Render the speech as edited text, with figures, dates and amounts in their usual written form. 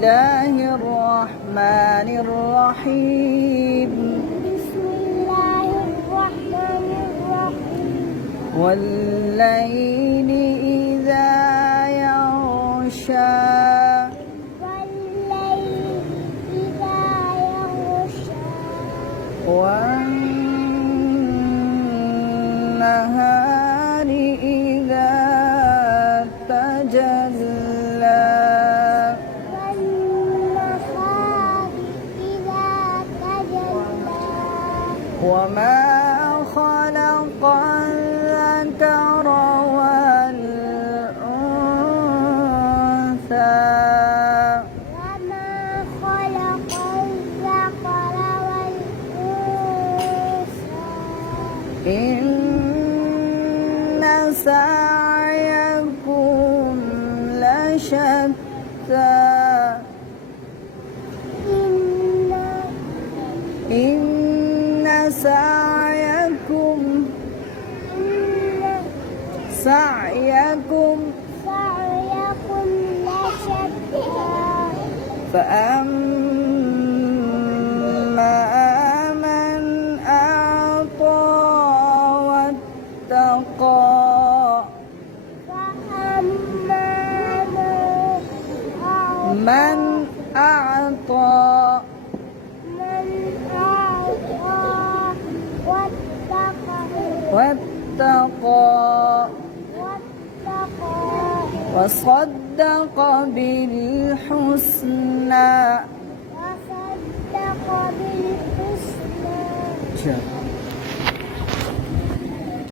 الله الرحمن الرحيم. بسم الله الرحمن الرحيم. والليل إذا يغشى. والليل إذا يغشى. والنهار إذا تجلى. والنهار إذا تجلى. وما خلق الذكر والأنثى. وما خلق الذكر والأنثى. إن سعيكم لشتى. إن سعيكم لشتى. فأما من أعطى واتقى. من أعطى واتقى وصدق بالحسنى.